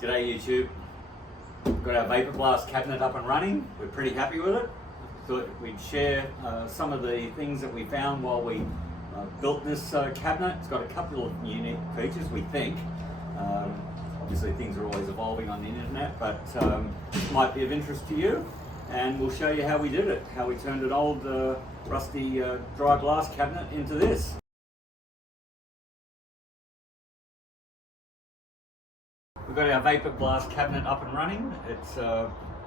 G'day YouTube. We've got our Vapor Blast cabinet up and running. We're pretty happy with it. Thought we'd share some of the things that we found while we built this cabinet. It's got a couple of unique features, we think. Obviously things are always evolving on the internet, but it might be of interest to you. And we'll show you how we did it, how we turned an old rusty dry glass cabinet into this. We've got our Vapor Blast cabinet up and running. It's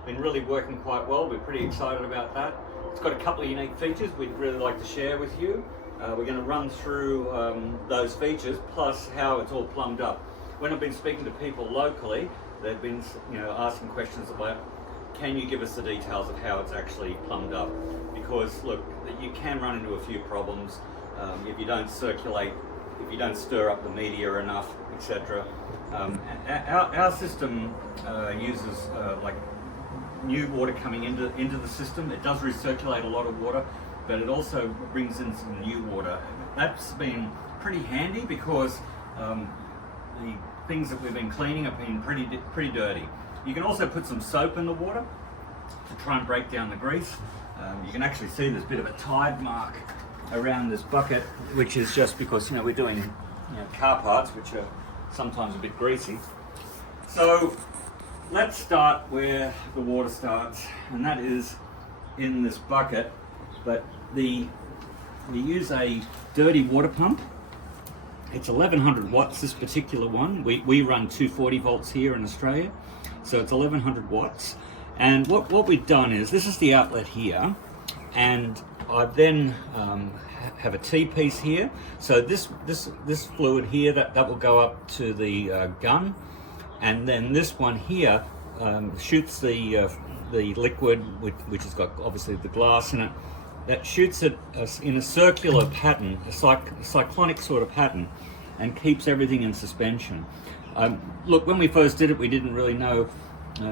been really working quite well. We're pretty excited about that. It's got a couple of unique features we'd really like to share with you. We're going to run through those features, plus how it's all plumbed up. When I've been speaking to people locally, they've been asking questions about, can you give us the details of how it's actually plumbed up? Because look, you can run into a few problems if you don't circulate, if you don't stir up the media enough, etc. Our system uses like new water coming into the system. It does recirculate a lot of water, but it also brings in some new water. That's been pretty handy because the things that we've been cleaning have been pretty dirty. You can also put some soap in the water to try and break down the grease. You can actually see there's a bit of a tide mark around this bucket, which is just because we're doing car parts, which are sometimes a bit greasy. So let's start where the water starts, and that is in this bucket. But we use a dirty water pump. It's 1100 watts, this particular one. We run 240 volts here in Australia, so it's 1100 watts. And what we've done is, this is the outlet here, and I then have a T-piece here. So this fluid here, that will go up to the gun, and then this one here shoots the liquid, which has got obviously the glass in it. That shoots it in a circular pattern, a cyclonic sort of pattern, and keeps everything in suspension. Look, when we first did it, we didn't really know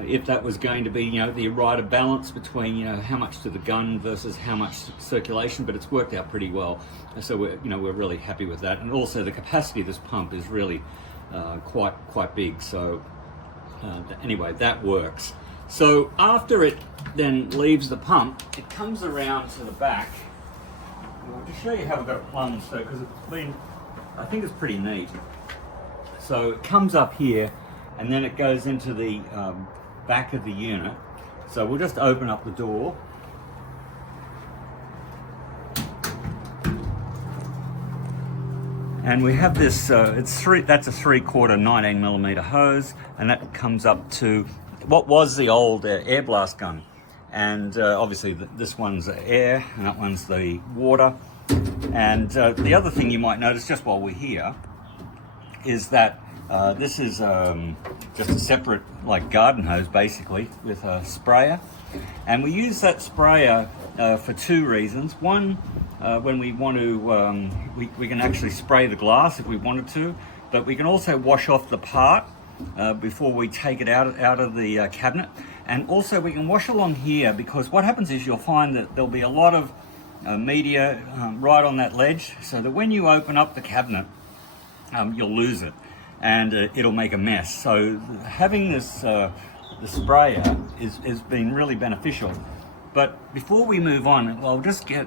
if that was going to be, the right balance between, how much to the gun versus how much circulation, but it's worked out pretty well. So we're really happy with that. And also the capacity of this pump is really quite big. So anyway, that works. So after it then leaves the pump, it comes around to the back. I'll just show you how we've got it plumbed, so because I think it's pretty neat. So it comes up here, and then it goes into the back of the unit. So we'll just open up the door. And we have this, that's a 3/4 19mm hose, and that comes up to what was the old air blast gun. And obviously this one's air, and that one's the water. And the other thing you might notice just while we're here is that this is just a separate garden hose basically with a sprayer. And we use that sprayer for two reasons. One, when we want to, we can actually spray the glass if we wanted to, but we can also wash off the part before we take it out of the cabinet. And also we can wash along here, because what happens is you'll find that there'll be a lot of media right on that ledge, so that when you open up the cabinet, you'll lose it and it'll make a mess. So having this the sprayer has been really beneficial. But before we move on, I'll just get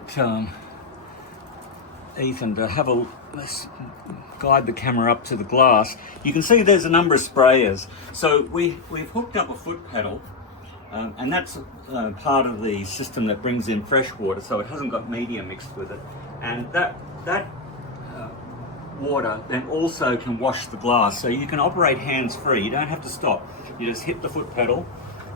Ethan to let's guide the camera up to the glass. You can see there's a number of sprayers. So we've hooked up a foot pedal, and that's part of the system that brings in fresh water, so it hasn't got media mixed with it. And that water then also can wash the glass, so you can operate hands-free. You don't have to stop. You just hit the foot pedal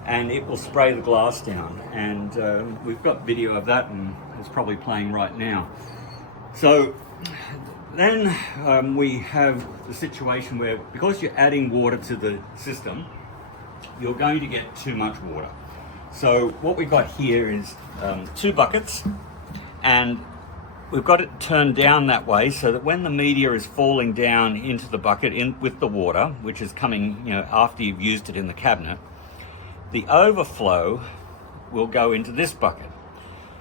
and it will spray the glass down. And we've got video of that, and it's probably playing right now. So then we have the situation where, because you're adding water to the system, you're going to get too much water. So what we've got here is two buckets, and we've got it turned down that way so that when the media is falling down into the bucket with the water, which is coming after you've used it in the cabinet, the overflow will go into this bucket.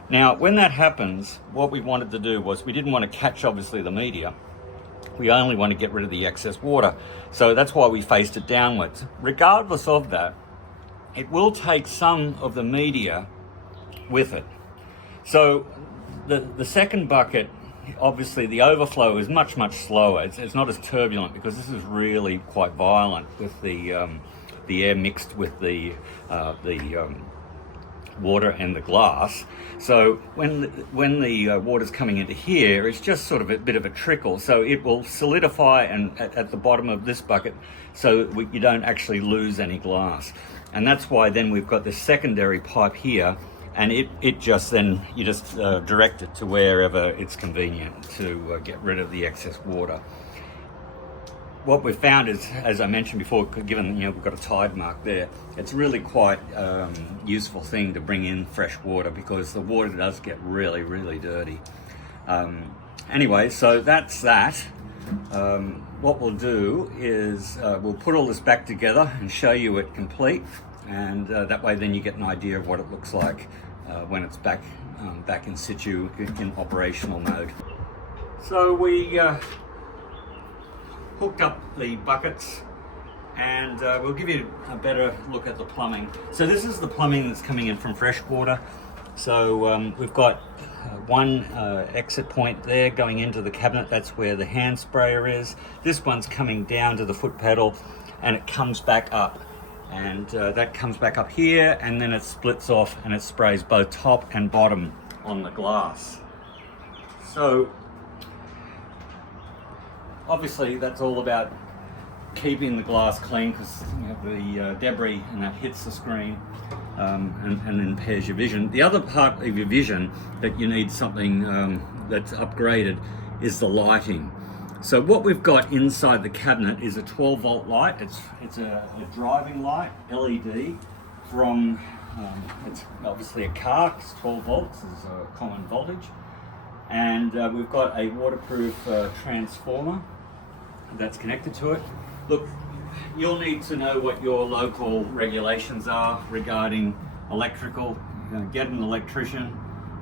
Now when that happens, what we wanted to do was, we didn't want to catch obviously the media, We only want to get rid of the excess water. So that's why we faced it downwards. Regardless of that, it will take some of the media with it. So the second bucket, obviously the overflow is much slower. It's not as turbulent because this is really quite violent with the air mixed with the water and the glass. So when the water's coming into here, it's just sort of a bit of a trickle. So it will solidify and at the bottom of this bucket, so you don't actually lose any glass. And that's why then we've got this secondary pipe here, and it just then you just direct it to wherever it's convenient to get rid of the excess water. What we've found is, as I mentioned before, given we've got a tide mark there, it's really quite useful thing to bring in fresh water because the water does get really dirty. Anyway, so that's that. What we'll do is we'll put all this back together and show you it complete, and that way then you get an idea of what it looks like when it's back in situ in operational mode. So we hooked up the buckets, and we'll give you a better look at the plumbing. So this is the plumbing that's coming in from freshwater. So we've got one exit point there going into the cabinet. That's where the hand sprayer is. This one's coming down to the foot pedal, and it comes back up, and that comes back up here, and then it splits off and it sprays both top and bottom on the glass. So obviously that's all about keeping the glass clean, because the debris and that hits the screen and impairs your vision. The other part of your vision that you need something that's upgraded is the lighting. So what we've got inside the cabinet is a 12-volt light. It's a driving light, LED, from it's obviously a car, it's 12 volts is a common voltage. And we've got a waterproof transformer that's connected to it. Look, you'll need to know what your local regulations are regarding electrical. Get an electrician.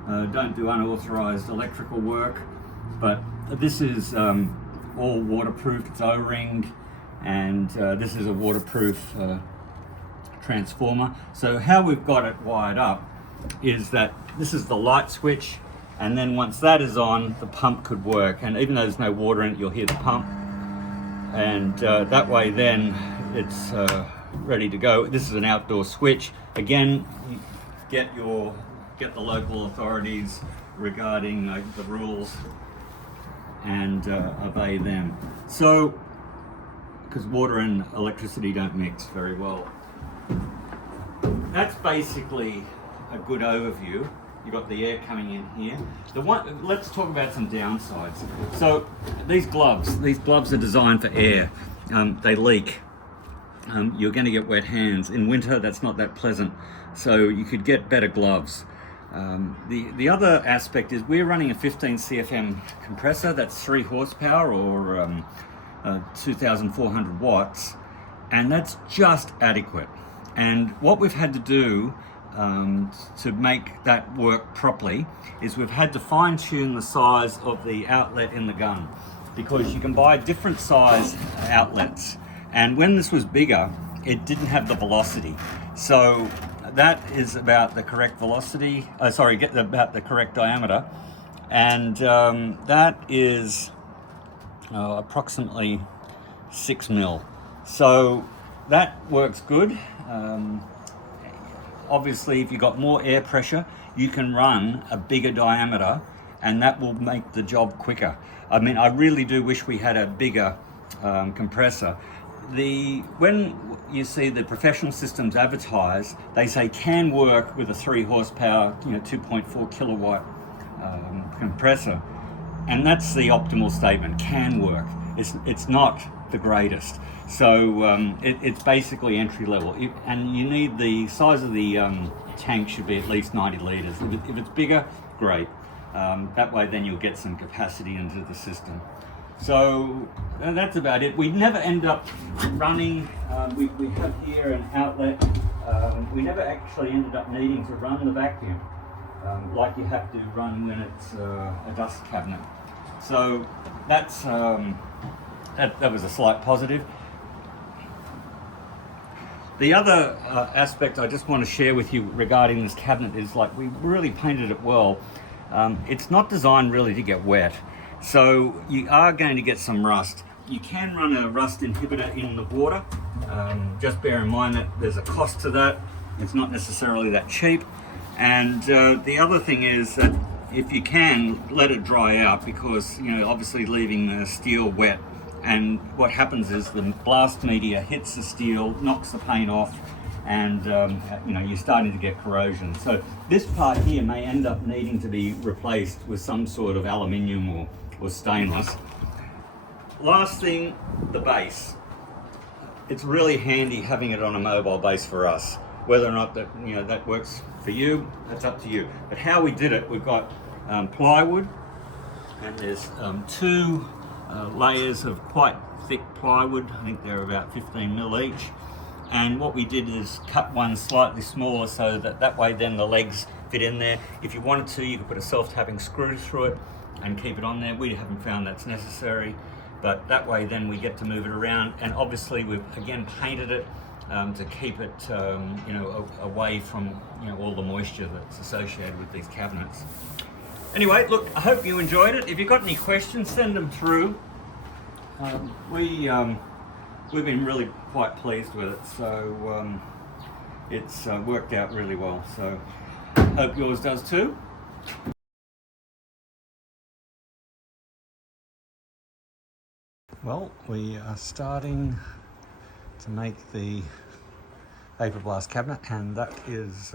Don't do unauthorized electrical work. But this is all waterproof. It's O-ringed, and this is a waterproof transformer. So how we've got it wired up is that this is the light switch, and then once that is on, the pump could work. And even though there's no water in it, you'll hear the pump. And that way then it's ready to go. This is an outdoor switch. Again, get the local authorities regarding the rules and obey them. So, because water and electricity don't mix very well. That's basically a good overview. You've got the air coming in here. Let's talk about some downsides. So these gloves are designed for air. They leak. You're going to get wet hands. In winter, that's not that pleasant. So you could get better gloves. The other aspect is we're running a 15 CFM compressor. That's 3 horsepower or 2,400 watts. And that's just adequate. And what we've had to do to make that work properly is we've had to fine-tune the size of the outlet in the gun, because you can buy different size outlets, and when this was bigger it didn't have the velocity. So that is about the correct velocity, about the correct diameter, and that is approximately 6 mil. So that works good. Obviously, if you've got more air pressure, you can run a bigger diameter, and that will make the job quicker. I mean, I really do wish we had a bigger compressor. When you see the professional systems advertised, they say can work with a 3 horsepower, 2.4 kilowatt compressor, and that's the optimal statement. Can work. It's not the greatest. So it's basically entry level, and you need the size of the tank should be at least 90 litres. If it's bigger, great. That way then you'll get some capacity into the system. So that's about it. We never end up running, we have here an outlet. We never actually ended up needing to run the vacuum like you have to run when it's a dust cabinet. So that's that was a slight positive. The other aspect I just want to share with you regarding this cabinet is, like, we really painted it well. It's not designed really to get wet, so you are going to get some rust. You can run a rust inhibitor in the water. Just bear in mind that there's a cost to that. It's not necessarily that cheap. And the other thing is that if you can, let it dry out, because, you know, obviously leaving the steel wet, and what happens is the blast media hits the steel, knocks the paint off, and you know, you're starting to get corrosion. So this part here may end up needing to be replaced with some sort of aluminium or stainless. Last thing, the base. It's really handy having it on a mobile base for us. Whether or not that, you know, that works for you, that's up to you. But how we did it, we've got plywood, and there's two layers of quite thick plywood. I think they're about 15 mil each. And what we did is cut one slightly smaller, so that way then the legs fit in there. If you wanted to, you could put a self-tapping screw through it and keep it on there. We haven't found that's necessary, but that way then we get to move it around. And obviously we've again painted it to keep it you know, away from, you know, all the moisture that's associated with these cabinets. Anyway, look, I hope you enjoyed it. If you've got any questions, send them through. We've been really quite pleased with it, so it's worked out really well. So hope yours does too. Well, we are starting to make the vapor blast cabinet, and that is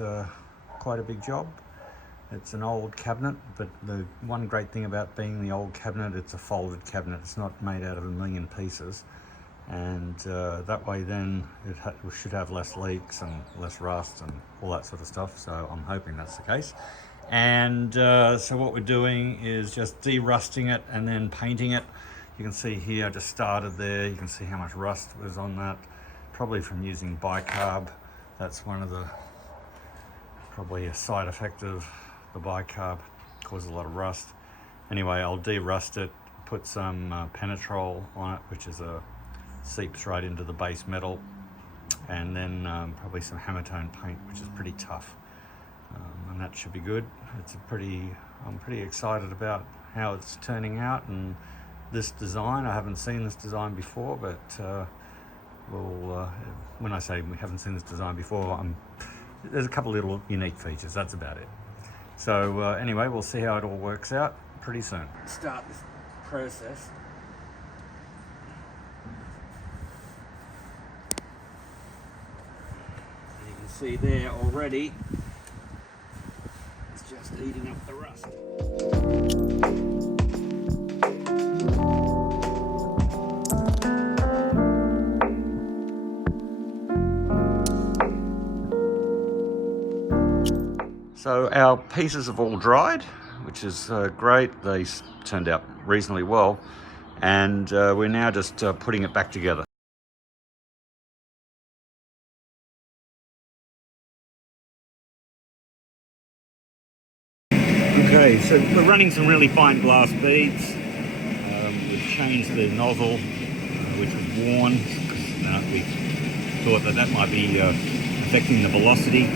quite a big job. It's an old cabinet, but the one great thing about being the old cabinet, it's a folded cabinet. It's not made out of a million pieces, and that way then it should have less leaks and less rust and all that sort of stuff. So I'm hoping that's the case. And so what we're doing is just de-rusting it and then painting it. You can see here, I just started there. You can see how much rust was on that, probably from using bicarb. That's one of the, probably a side effect of the bicarb, causes a lot of rust. Anyway, I'll de-rust it, put some penetrol on it, which is seeps right into the base metal, and then probably some hammertone paint, which is pretty tough, and that should be good. I'm pretty excited about how it's turning out, and this design. I haven't seen this design before, but when I say we haven't seen this design before, there's a couple little unique features, that's about it. So anyway, we'll see how it all works out pretty soon. Start this process. So you can see there already, it's just eating up the rust. So our pieces have all dried, which is great. They turned out reasonably well, and we're now just putting it back together. Okay, so we're running some really fine glass beads. We've changed the nozzle, which was worn, because we thought that might be affecting the velocity.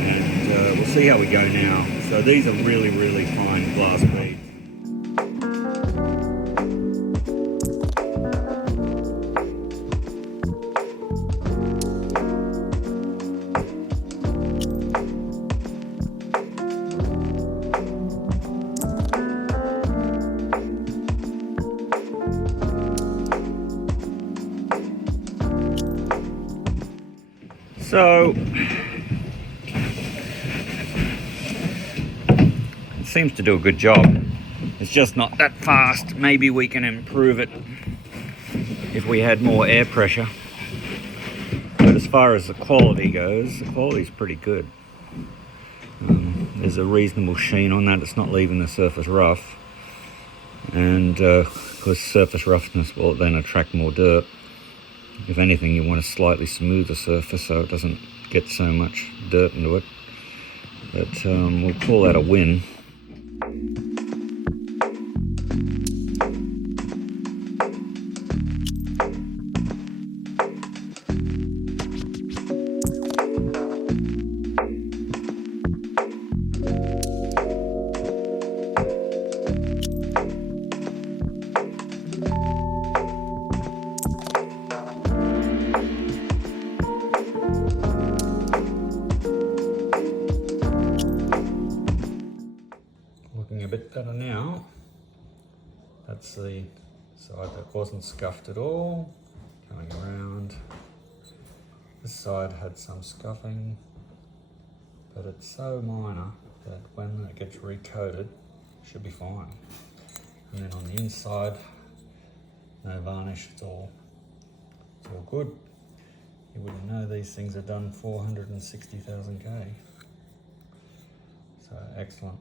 And we'll see how we go now. So these are really, really fine glass beads. So seems to do a good job. It's just not that fast. Maybe we can improve it if we had more air pressure. But as far as the quality goes, the quality's pretty good. There's a reasonable sheen on that. It's not leaving the surface rough. And because surface roughness will then attract more dirt. If anything, you want a slightly smoother surface so it doesn't get so much dirt into it. But we'll call that a win. better now. That's the side that wasn't scuffed at all. Going around. This side had some scuffing, but it's so minor that when it gets recoated, it should be fine. And then on the inside, no varnish, it's all good. You wouldn't know these things are done 460,000 K. So excellent.